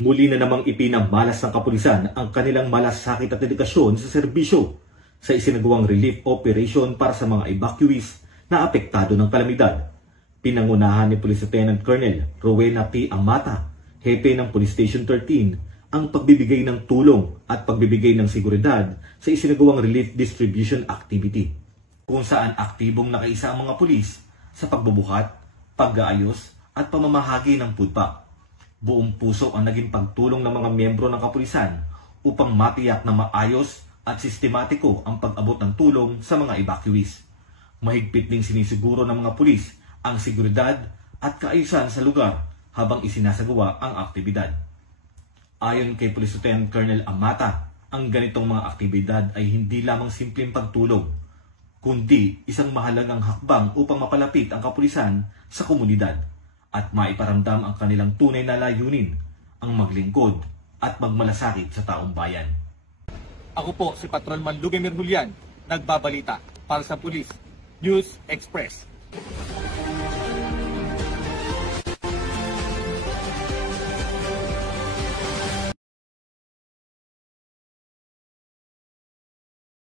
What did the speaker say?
Muli na namang ipinamalas ng kapulisan ang kanilang malasakit at dedikasyon sa serbisyo sa isinagawang relief operation para sa mga evacuees na apektado ng kalamidad. Pinangunahan ni Police Lieutenant Colonel Rowena P. Amata, hepe ng Police Station 13, ang pagbibigay ng tulong at pagbibigay ng seguridad sa isinagawang relief distribution activity, kung saan aktibong nakaisa ang mga pulis sa pagbubuhat, pag-aayos at pamamahagi ng food pack. Buong puso ang naging pagtulong ng mga miyembro ng kapulisan upang matiyak na maayos at sistematiko ang pag-abot ng tulong sa mga evacuees. Mahigpit ding sinisiguro ng mga pulis ang seguridad at kaayusan sa lugar habang isinasagawa ang aktibidad. Ayon kay Police Lieutenant Colonel Amata, ang ganitong mga aktibidad ay hindi lamang simpleng pagtulong, kundi isang mahalagang hakbang upang mapalapit ang kapulisan sa komunidad at maiparamdam ang kanilang tunay na layunin, ang maglingkod at magmalasakit sa taong bayan. Ako po si Patrolman Lugemir Julian, nagbabalita para sa Police News Express.